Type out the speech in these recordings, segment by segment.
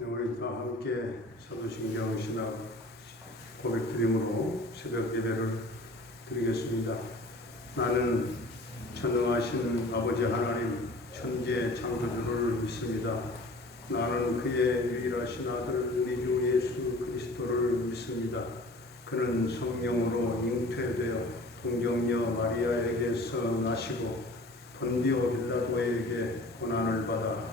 네, 우리 다 함께 사도신경 신학 고백 드림으로 새벽 예배를 드리겠습니다. 나는 전능하신 아버지 하나님 천재 창조주를 믿습니다. 나는 그의 유일하신 아들 우리 주 예수 그리스도를 믿습니다. 그는 성령으로 잉태되어 동정녀 마리아에게서 나시고 본디오 빌라도에게 고난을 받아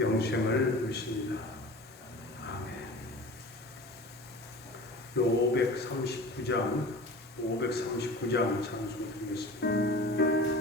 영생을 믿습니다. 아멘. 539장, 539장 찬송 드리겠습니다.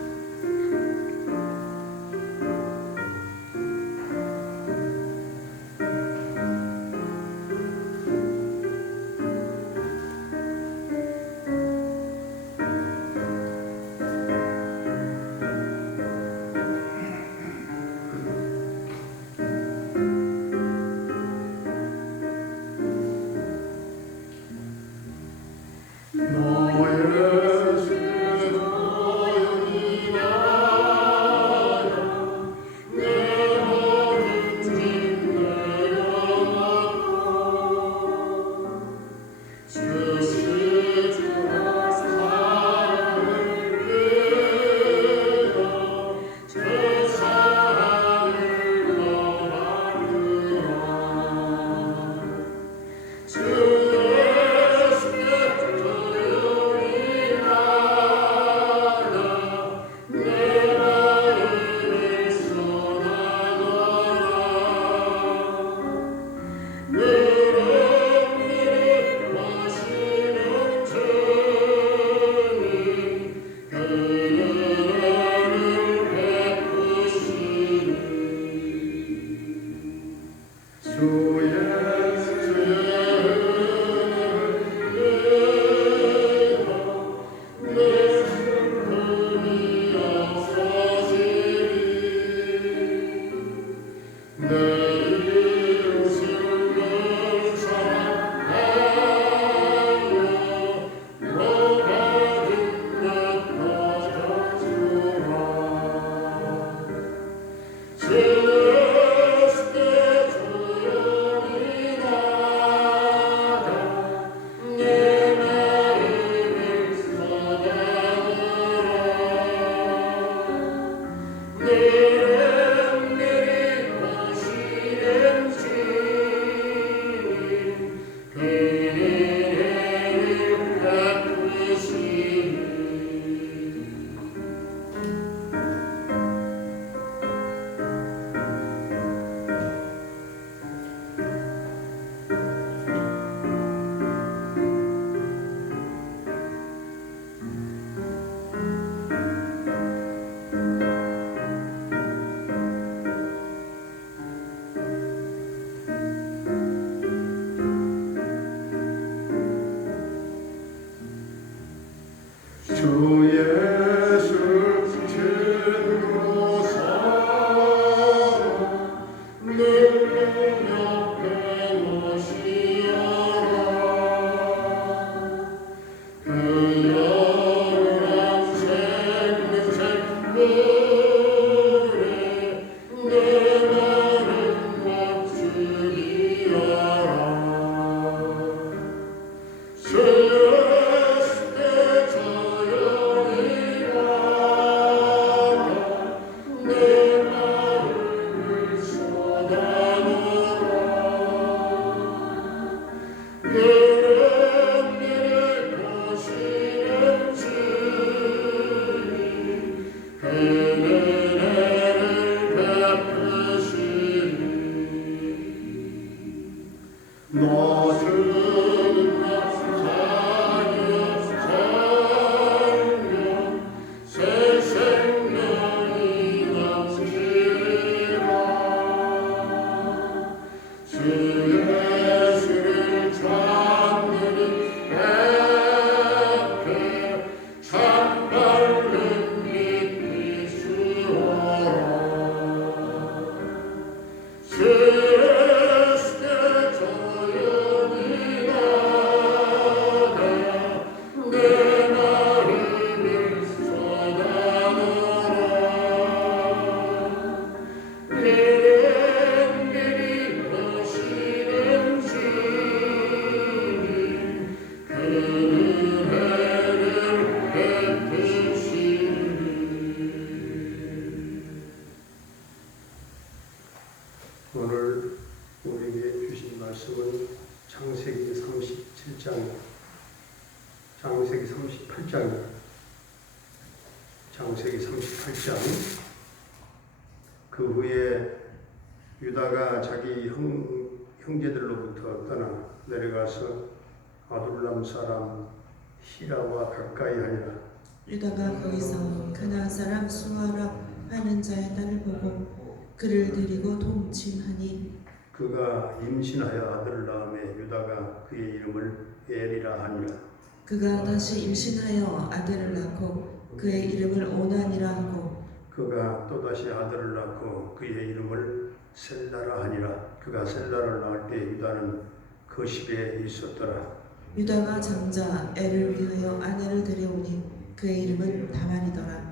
그를 데리고 동침하니 그가 임신하여 아들을 낳음에 유다가 그의 이름을 엘이라 하니라. 그가 다시 임신하여 아들을 낳고 그의 이름을 오난이라 하고 그가 또다시 아들을 낳고 그의 이름을 셀라라 하니라. 그가 셀라를 낳을 때 유다는 그 집에 있었더라. 유다가 장자 애를 위하여 아내를 데려오니 그의 이름은 다말이더라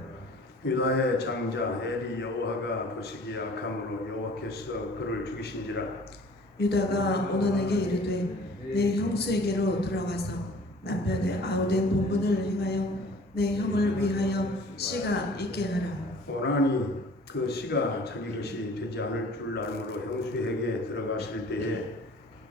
유다의 장자 엘이 여호와가 보시기에 악함으로 여호와께서 그를 죽이신지라. 유다가 오난에게 이르되 내 형수에게로 들어가서 남편의 아우된 본분을 행하여 내 형을 위하여 씨가 있게 하라 오난이 그 씨가 자기 것이 되지 않을 줄 알므로 형수에게 들어갔을 때에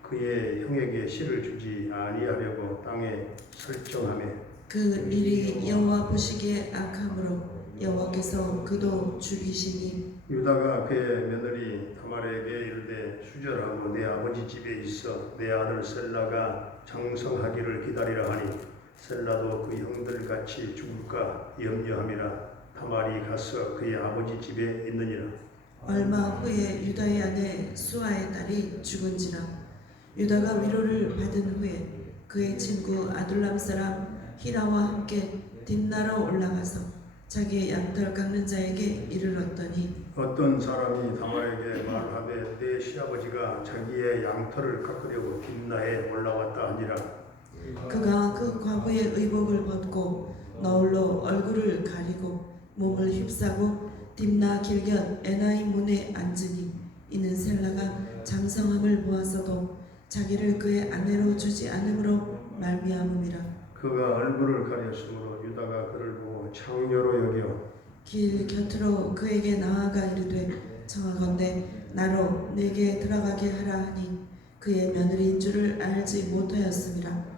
그의 형에게 씨를 주지 아니하려고 땅에 설정하며 그 일이 여호와 보시기에 악함으로 여호와께서 그도 죽이시니 유다가 그의 며느리 다말에게 이르되 수절하고 내 아버지 집에 있어 내 아들 셀라가 장성하기를 기다리라 하니 셀라도 그 형들 같이 죽을까 염려함이라. 다말이 가서 그의 아버지 집에 있느니라. 얼마 후에 유다의 아내 수아의 딸이 죽은지라. 유다가 위로를 받은 후에 그의 친구 아둘람 사람 히라와 함께 딥나로 올라가서 자기의 양털 깎는 자에게 이르렀더니 어떤 사람이 다말에게 말하되 내 시아버지가 자기의 양털을 깎으려고 딥나에 올라왔다 하니라. 그가 그 과부의 의복을 벗고 너울로 얼굴을 가리고 몸을 휩싸고 딥나 길곁 에나임 문에 앉으니 이는 셀라가 장성함을 보았어도 자기를 그의 아내로 주지 않음으로 말미암음이라. 그가 얼굴을 가렸으므로 유다가 그를 창녀로 여겨. 길 곁으로 그에게 나아가 이르되 청하건대 나로 내게 들어가게 하라 하니 그의 며느리인 줄을 알지 못하였음이라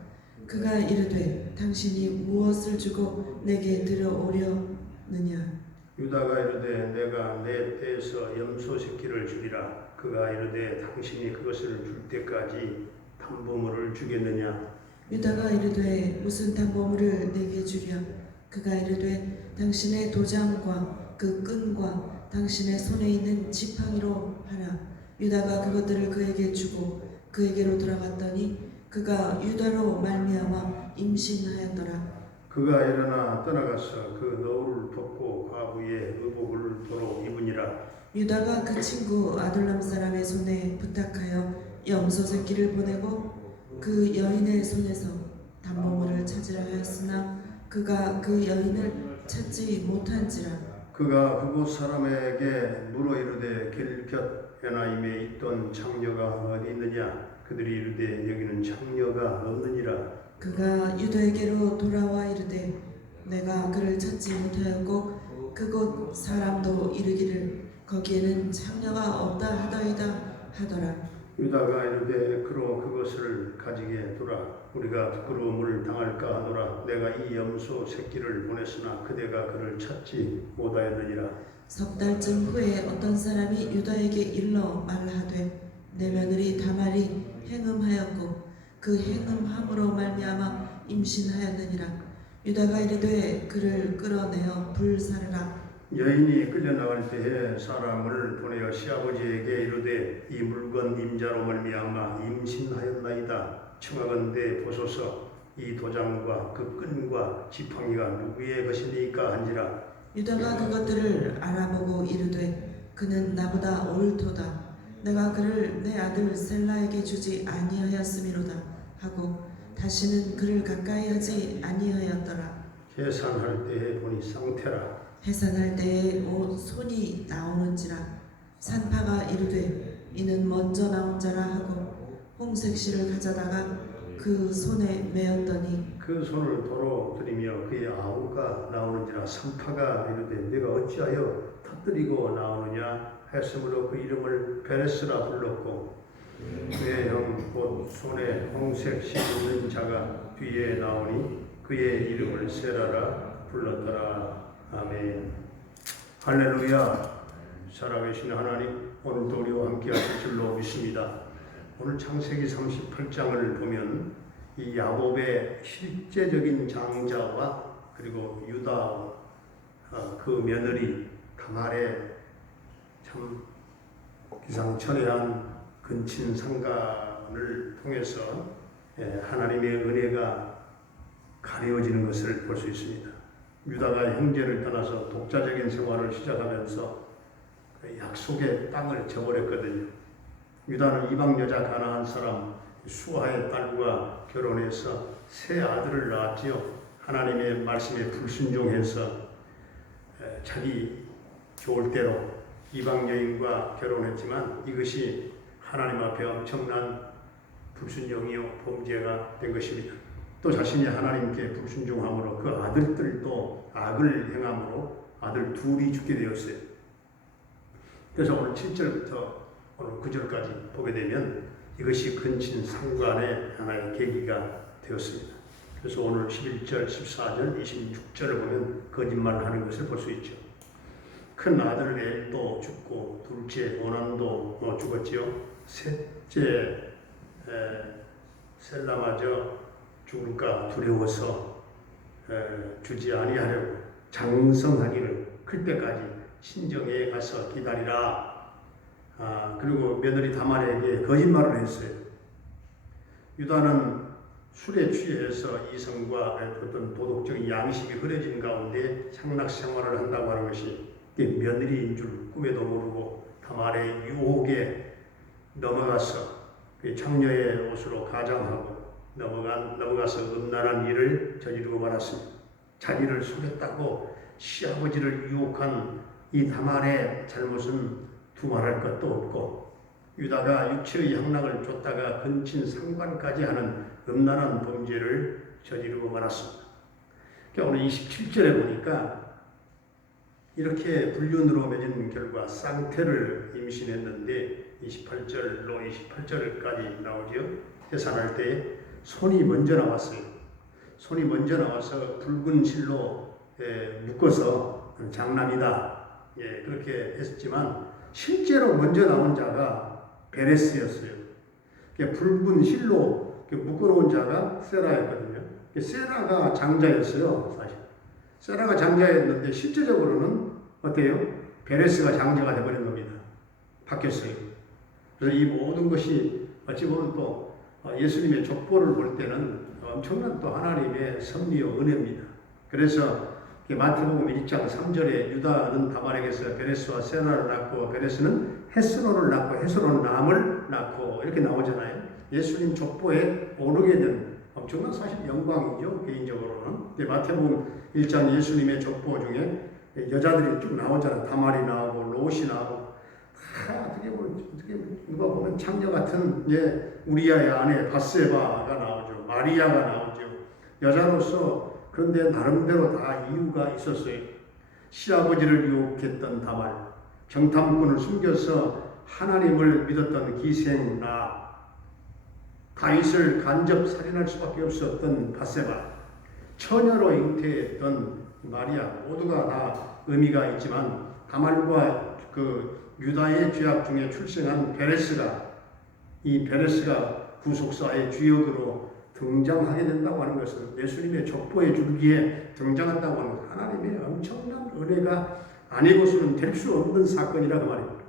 그가 이르되 당신이 무엇을 주고 내게 들어오려느냐? 유다가 이르되 내가 내 떼에서 염소 새끼를 주리라. 그가 이르되 당신이 그것을 줄 때까지 담보물을 주겠느냐? 유다가 이르되 무슨 담보물을 내게 주랴 그가 이르되 당신의 도장과 그 끈과 당신의 손에 있는 지팡이로 하라. 유다가 그것들을 그에게 주고 그에게로 들어갔더니 그가 유다로 말미암아 임신하였더라. 그가 일어나 떠나가서 그 너울을 덮고 과부의 의복을 도로 입으니라. 유다가 그 친구 아둘람 사람의 손에 부탁하여 염소 새끼를 보내고 그 여인의 손에서 담보물을 찾으라 하였으나 그가 그 여인을 찾지 못한지라. 그가 그곳 사람에게 물어 이르되 길곁 에나임에 있던 창녀가 어디 있느냐? 그들이 이르되 여기는 창녀가 없느니라. 그가 유다에게로 돌아와 이르되 내가 그를 찾지 못하였고 그곳 사람도 이르기를 거기에는 창녀가 없다 하더이다 하더라 유다가 이르되 그로 그것을 가지게 두라. 우리가 부끄러움을 당할까 하노라. 내가 이 염소 새끼를 보냈으나 그대가 그를 찾지 못하였느니라. 석 달쯤 후에 어떤 사람이 유다에게 일러 말하되 내 며느리 다말이 행음하였고 그 행음함으로 말미암아 임신하였느니라. 유다가 이르되 그를 끌어내어 불사르라 여인이 끌려나갈 때에 사람을 보내어 시아버지에게 이르되 이 물건 임자로 말미암아 임신하였나이다. 청하건대 보소서. 이 도장과 그 끈과 지팡이가 누구의 것이니까? 한지라. 유다가 그것들을 알아보고 이르되 그는 나보다 옳도다. 내가 그를 내 아들 셀라에게 주지 아니하였음이로다. 하고 다시는 그를 가까이 하지 아니하였더라. 계산할 때에 보니 상태라 해산할 때에 온 손이 나오는지라 산파가 이르되 이는 먼저 나온 자라 하고 홍색 실을 가져다가 그 손에 메었더니 그 손을 도로 들이며 그의 아우가 나오는지라 산파가 이르되 내가 어찌하여 터뜨리고 나오느냐 했으므로 그 이름을 베레스라 불렀고 그의 형곧 손에 홍색 시 있는 자가 뒤에 나오니 그의 이름을 세라라 불렀더라 아멘. 할렐루야. 살아계신 하나님 오늘도 우리와 함께 하실 줄로 믿습니다. 오늘 창세기 38장을 보면 이 야곱의 실제적인 장자와 그리고 유다 어, 그 며느리 다말의 참 기상천외한 근친 상간을 통해서 예, 하나님의 은혜가 가려지는 것을 볼 수 있습니다. 유다가 형제를 떠나서 독자적인 생활을 시작하면서 그 약속의 땅을 저버렸거든요. 유다는 이방 여자 가나안 사람 수아의 딸과 결혼해서 세 아들을 낳았지요. 하나님의 말씀에 불순종해서 에, 자기 좋을 대로 이방 여인과 결혼했지만 이것이 하나님 앞에 엄청난 불순종이요 범죄가 된 것입니다. 또 자신이 하나님께 불순종함으로 그 아들들도 악을 행함으로 아들 둘이 죽게 되었어요. 그래서 오늘 7절부터 오늘 9절까지 보게 되면 이것이 근친 상관의 하나의 계기가 되었습니다. 그래서 오늘 11절, 14절, 26절을 보면 거짓말하는 것을 볼 수 있죠. 큰 아들 엘도 죽고 둘째 오난도 어, 죽었지요. 셋째 에, 셀라마저 죽을까 두려워서 에, 주지 아니하려고 장성하기를 클 때까지 신정에 가서 기다리라. 아, 그리고 며느리 다말에게 거짓말을 했어요. 유다는 술에 취해서 이성과 어떤 도덕적인 양식이 흐려진 가운데 상락 생활을 한다고 하는 것이 며느리인 줄 꿈에도 모르고 다말의 유혹에 넘어가서 그 창녀의 옷으로 가장하고 넘어간 넘어가서 음란한 일을 저지르고 말았습니다. 자기를 속였다고 시아버지를 유혹한 이 다말의 잘못은 두말할 것도 없고 유다가 육체의 향락을 쫓다가 근친 상관까지 하는 음란한 범죄를 저지르고 말았습니다. 오늘 27절에 보니까 이렇게 불륜으로 맺은 결과 쌍태를 임신했는데 28절로 28절까지 나오죠. 해산할 때 손이 먼저 나왔어요. 손이 먼저 나와서 붉은 실로 예, 묶어서 장남이다. 예, 그렇게 했지만 실제로 먼저 나온 자가 베레스였어요. 붉은 실로 묶어놓은 자가 세라였거든요. 세라가 장자였어요, 사실. 세라가 장자였는데 실제적으로는 어때요? 베레스가 장자가 되버린 겁니다. 바뀌었어요. 그래서 이 모든 것이 어찌 보면 또 예수님의 족보를 볼 때는 엄청난 또 하나님의 섭리요 은혜입니다. 그래서 마태복음 1장 3절에 유다는 다말에게서 베레스와 세라를 낳고 베레스는 헤스론을 낳고 헤스론은 남을 낳고 이렇게 나오잖아요. 예수님 족보에 오르게 된 엄청난 사실 영광이죠 개인적으로는. 마태복음 1장 예수님의 족보 중에 여자들이 쭉 나오잖아요. 다말이 나오고 롯이 나오고 다 어떻게 보면 어떻게 누가 보면 창녀 같은 예 우리아의 아내 바세바가 나오죠. 마리아가 나오죠. 여자로서 그런데 나름대로 다 이유가 있었어요. 시아버지를 유혹했던 다말, 정탐꾼을 숨겨서 하나님을 믿었던 기생나, 다윗을 간접 살인할 수밖에 없었던 바세바, 처녀로 잉태했던 마리아 모두가 다 의미가 있지만 다말과 그 유다의 죄악 중에 출생한 베레스가 이 베레스가 구속사의 주역으로 등장하게 된다고 하는 것은 예수님의 족보의 줄기에 등장한다고 하는 것 하나님의 엄청난 은혜가 아니고서는 될 수 없는 사건이라고 말입니다.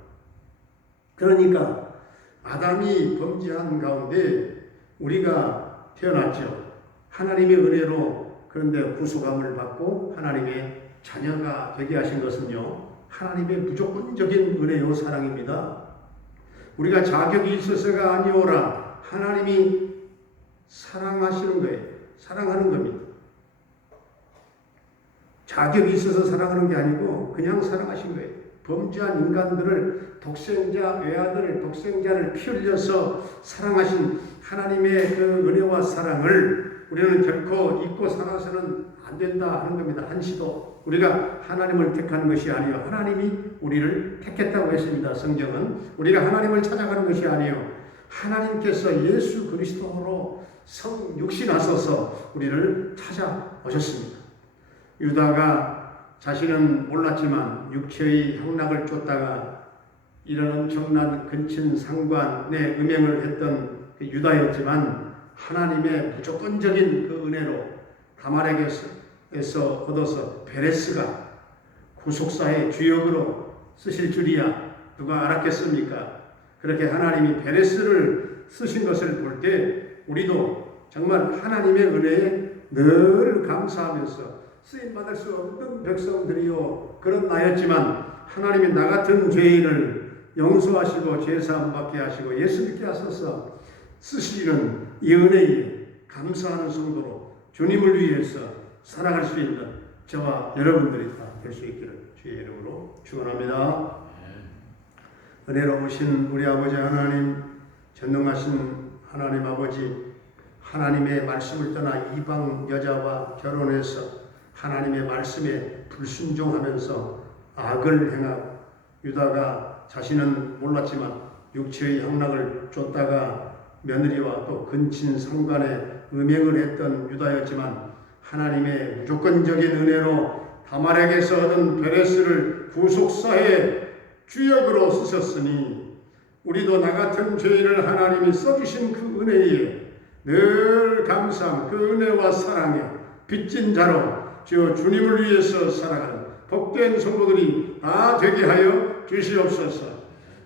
그러니까 아담이 범죄한 가운데 우리가 태어났죠. 하나님의 은혜로 그런데 구속함을 받고 하나님의 자녀가 되게 하신 것은요. 하나님의 무조건적인 은혜요 사랑입니다. 우리가 자격이 있어서가 아니오라 하나님이 사랑하시는 거예요. 사랑하는 겁니다. 자격이 있어서 사랑하는 게 아니고 그냥 사랑하신 거예요. 범죄한 인간들을 독생자, 외아들을 독생자를 피 흘려서 사랑하신 하나님의 그 은혜와 사랑을 우리는 결코 잊고 살아서는 안 된다 하는 겁니다. 한시도 우리가 하나님을 택하는 것이 아니요 하나님이 우리를 택했다고 했습니다. 성경은 우리가 하나님을 찾아가는 것이 아니요 하나님께서 예수 그리스도로 성 육신하셔서 우리를 찾아오셨습니다. 유다가 자신은 몰랐지만 육체의 향락을 쫓다가 이런 엄청난 근친 상관의 음행을 했던 그 유다였지만 하나님의 무조건적인 그 은혜로 다말에게서 얻어서 베레스가 구속사의 주역으로 쓰실 줄이야 누가 알았겠습니까? 그렇게 하나님이 베레스를 쓰신 것을 볼 때 우리도 정말 하나님의 은혜에 늘 감사하면서 쓰임 받을 수 없는 백성들이요 그런 나였지만 하나님이 나 같은 죄인을 용서하시고 죄사함 받게 하시고 예수 믿게 하소서 쓰시는 이 은혜에 감사하는 성도로 주님을 위해서 살아갈 수 있는 저와 여러분들이 다 될 수 있기를 주의 이름으로 축원합니다. 은혜로우신 우리 아버지 하나님, 전능하신 하나님 아버지, 하나님의 말씀을 떠나 이방 여자와 결혼해서 하나님의 말씀에 불순종하면서 악을 행하고 유다가 자신은 몰랐지만 육체의 향락을 쫓다가 며느리와 또 근친 상관에 음행을 했던 유다였지만 하나님의 무조건적인 은혜로 다말에게서 얻은 베레스를 구속사의 주역으로 쓰셨으니 우리도 나 같은 죄인을 하나님이 써주신 그 은혜에 늘 감사함 그 은혜와 사랑에 빚진 자로 주 주님을 위해서 살아가는 복된 성도들이 다 되게 하여 주시옵소서.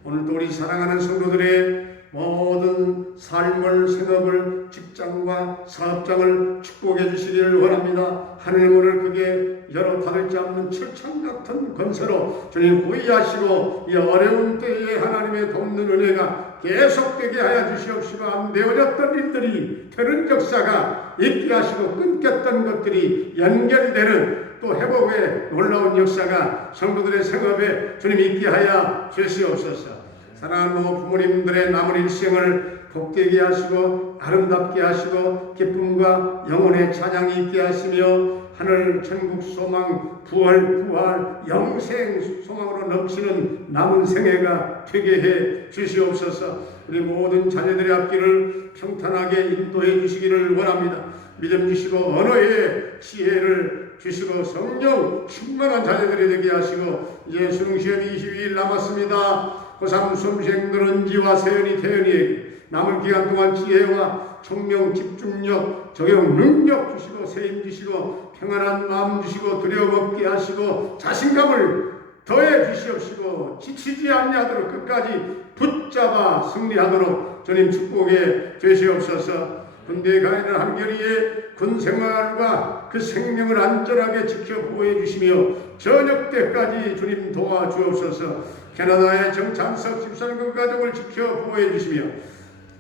오늘도 우리 사랑하는 성도들의 모든 삶을 생업을 직장과 사업장을 축복해 주시기를 원합니다. 하늘문을 크게 열어 닫을 자 없는 철창 같은 건설로 주님 보이하시고 이 어려운 때에 하나님의 돕는 은혜가 계속되게 하여 주시옵시고 안 되어졌던 일들이 되는 역사가 있게 하시고 끊겼던 것들이 연결이 되는 또 회복의 놀라운 역사가 성도들의 생업에 주님 있게 하여 주시옵소서. 사랑하는 부모님들의 남은 일생을 복되게 하시고 아름답게 하시고 기쁨과 영혼의 찬양이 있게 하시며 하늘 천국 소망 부활 부활 영생 소망으로 넘치는 남은 생애가 되게 해 주시옵소서. 우리 모든 자녀들의 앞길을 평탄하게 인도해 주시기를 원합니다. 믿음 주시고 언어의 지혜를 주시고 성령 충만한 자녀들이 되게 하시고 이제 수능 시험 22일 남았습니다 고3 수험생 누런지와 세연이 태연이에게 남은 기간 동안 지혜와 청명 집중력 적용 능력 주시고 세임 주시고 평안한 마음 주시고 두려움 없게 하시고 자신감을 더해 주시옵시고 지치지 아니하도록 끝까지 붙잡아 승리하도록 주님 축복해 주시옵소서 군대에 가 있는 한결이의 군 생활과 그 생명을 안전하게 지켜 보호해 주시며 저녁 때까지 주님 도와주옵소서. 캐나다의 정찬석 집사님과 가족을 지켜 보호해 주시며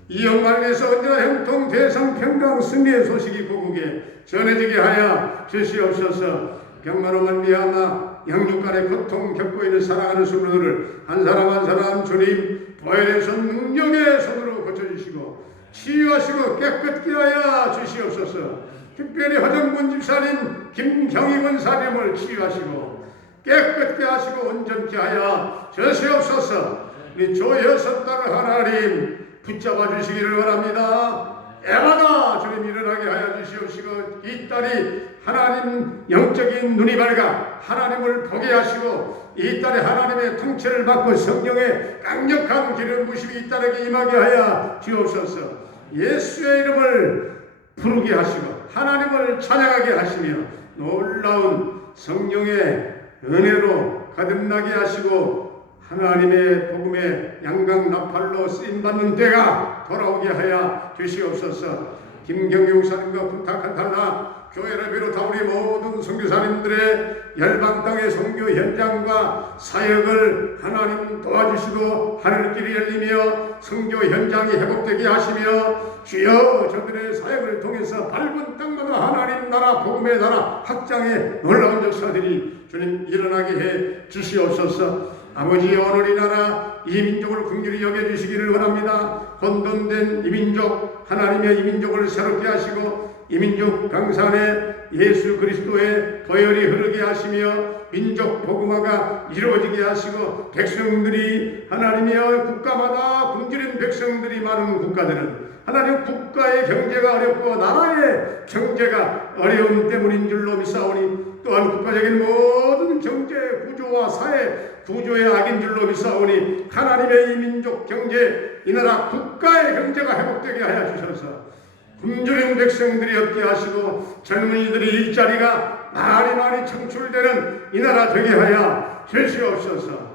이 영광에서 언제나 형통 대상 평강 승리의 소식이 고국에 전해지게 하여 주시옵소서. 병마로 말미암아 양육간의 고통 겪고 있는 사랑하는 성도들을 한 사람 한 사람 주님 보혈에서 능력의 손으로 고쳐주시고 치유하시고 깨끗게 하여 주시옵소서. 특별히 허정군 집사님 김경희 원사님을 치유하시고 깨끗게 하시고 온전케 하여 주시옵소서. 우리 조여섯 딸 하나님 붙잡아 주시기를 원합니다. 애마다 주님 일어나게 하여 주시옵시고 이 딸이 하나님 영적인 눈이 밝아 하나님을 보게 하시고 이 딸이 하나님의 통치를 받고 성령의 강력한 기름 부심이 이 딸에게 임하게 하여 주옵소서 예수의 이름을 부르게 하시고 하나님을 찬양하게 하시며 놀라운 성령의 은혜로 거듭나게 하시고 하나님의 복음의 양강 나팔로 쓰임 받는 때가 돌아오게 하여 주시옵소서. 김경희 목사님과 부탁한 달라 교회를 비롯한 우리 모든 선교사님들의 열방 땅의 선교 현장과 사역을 하나님 도와주시고 하늘길이 열리며 선교 현장이 회복되게 하시며 주여 저들의 사역을 통해서 밟은 땅마다 하나님 나라 복음의 나라 확장의 놀라운 역사들이 주님 일어나게 해 주시옵소서. 아버지 오늘 이 나라 이 민족을 긍휼히 여겨주시기를 원합니다. 혼돈된 이 민족 하나님의 이 민족을 새롭게 하시고 이 민족 강산에 예수 그리스도의 거열이 흐르게 하시며 민족 복음화가 이루어지게 하시고 백성들이 하나님이여 국가마다 굶주린 백성들이 많은 국가들은 하나님 국가의 경제가 어렵고 나라의 경제가 어려움 때문인 줄로 믿사오니 또한 국가적인 모든 경제 구조와 사회 구조의 악인 줄로 믿사오니 하나님의 이 민족 경제 이 나라 국가의 경제가 회복되게 하여 주셔서 굶주린 백성들이 없게 하시고 젊은이들이 일자리가 많이 많이 창출되는 이 나라 되게 하여 주시옵소서.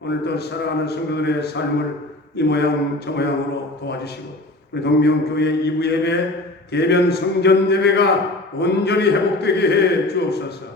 오늘도 사랑하는 성도들의 삶을 이 모양 저 모양으로 도와주시고 우리 동명교회 이부 예배 대면 성전 예배가 온전히 회복되게 해 주옵소서